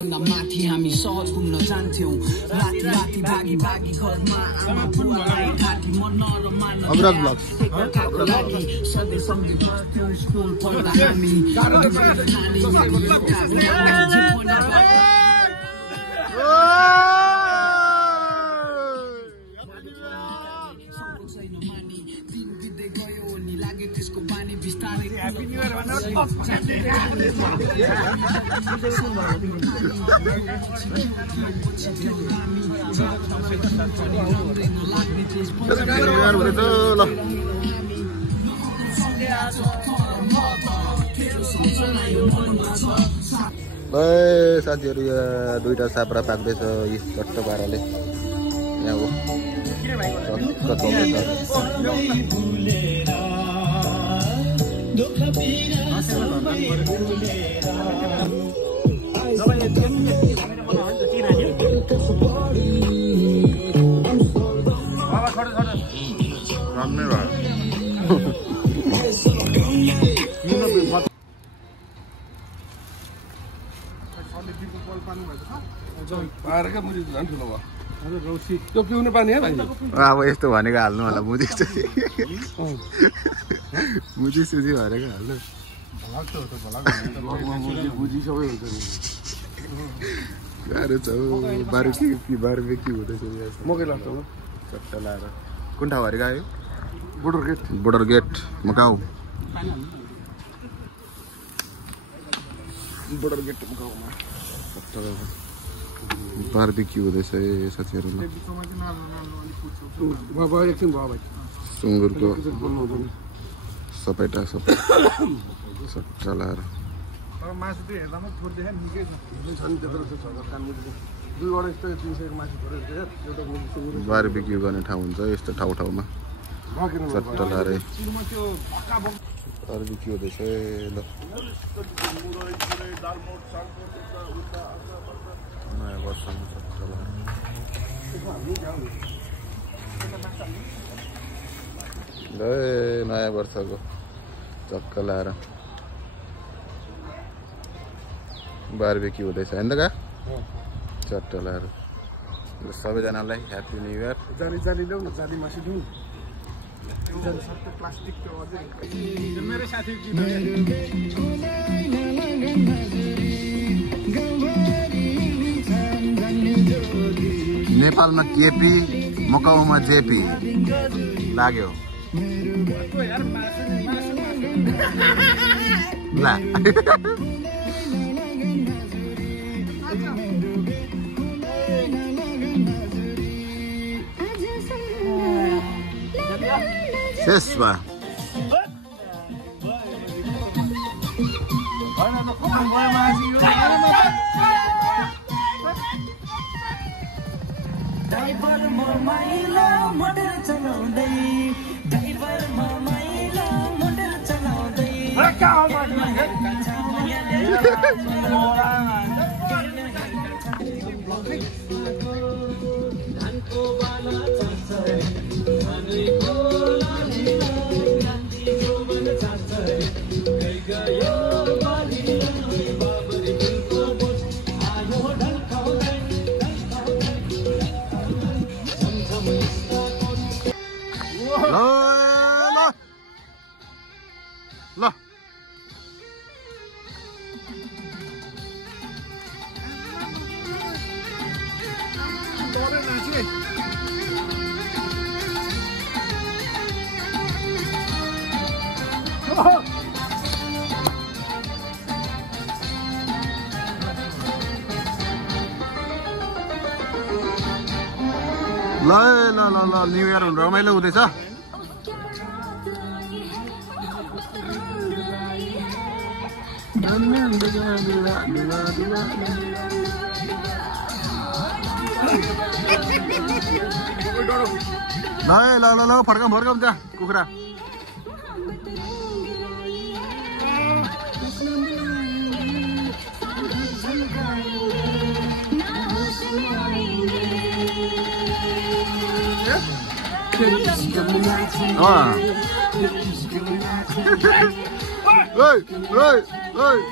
माथि हामी सहज घुम्न जान्थ्यौं राति राति भागी भागी घरमा आमा बुवालाई खाकी मन र मान एकअर्काको लागि सधैँ सँगै बस्थ्यौं स्कुल पढ्दा हामी त्यसको पानी बिस्तारै ह्यापी न्यू इयर भनेर साथीहरु यहाँ दुईटा साप्रा पाक्दैछ यी चट्ट पाराले यहाँ हो अब यस्तो भनेको हाल्नु होला मुजी सुजी भनेको हाल्नु गाह्रो छ बारबेक्यू हुँदैछ चट्टा लाएर कुन ठाउँ हरे गयो border gate Macau border gate मकाउमा बारबेक्यू हुँदैछ साथीहरु सुँगुरको सपेटा सट्टा लाएर बारबेक्यू गर्ने ठाउँ हुन्छ यस्तो ठाउँमा सट्टा लाएर बारबेक्यू हुँदैछ ल नयाँ वर्षमा सट्टा लाएर नयाँ वर्षको चक्का लाएर बारबेक्यू हुँदैछ हैन त का चट्टा लाएर सबैजनालाई ह्यापी न्यू इयर जाली ल्याउ न जाली मासु दिउँ मेरो साथी नेपालमा केपी मकाउमा जेपी लाग्यो ला शेषमा ड्राइभर माइला मोटर चलाउँदै ड्राइभर माइला मोटर चलाउँदै ल न्यू इयर रमाइलो हुँदैछ ल फर्काउँ त्यहाँ कुखुरा Hey!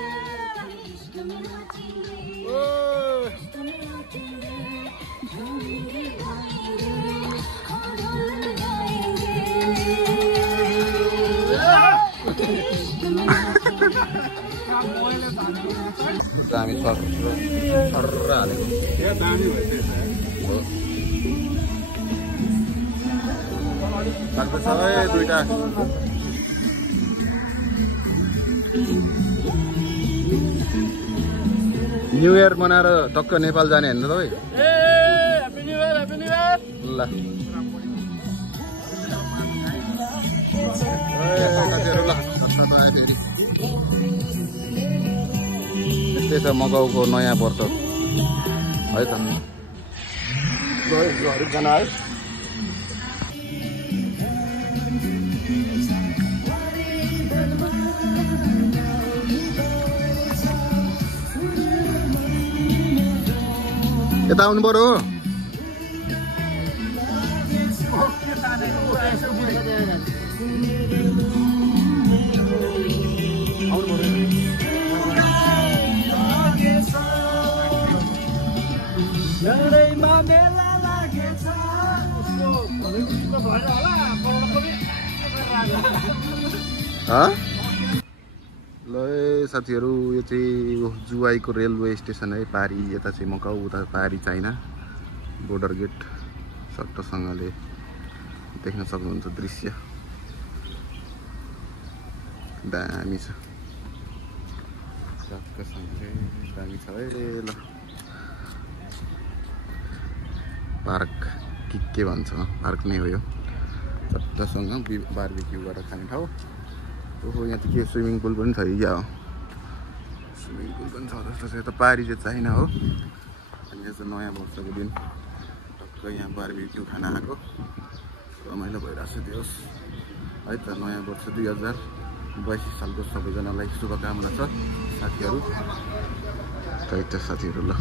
दामी थर हालेको लाग्दैछ है दुईटा न्यू इयर मनाएर टक्क नेपाल जाने होइन तपाईँ ल यस्तै छ मगाउको नयाँ वर्ष है त यता आउनु पर्यो ल साथीहरू यो चाहिँ जुवाईको रेलवे स्टेसन है पारी यता चाहिँ मकाउ उता पारी चाइना बोर्डर गेट सट्टसँगले देख्न सक्नुहुन्छ दृश्य दामी छ दामी छ है ल पार्क के भन्छ पार्क नै हो यो चट्टसँग बारबेक्यू गरेर खाने ठाउँ ओहो यहाँ त के स्विमिङ पुल पनि छ क्या हो स्विमिङ पुल पनि छ जस्तो छ यता पारी चाहिँ चाइना हो अनि यो चाहिँ नयाँ वर्षको दिन टक्क यहाँ बारबेक्यू खान आएको रमाइलो भइरहेको छ त्यो है त नयाँ वर्ष 2022 सालको सबैजनालाई शुभकामना छ साथीहरू त साथीहरू ल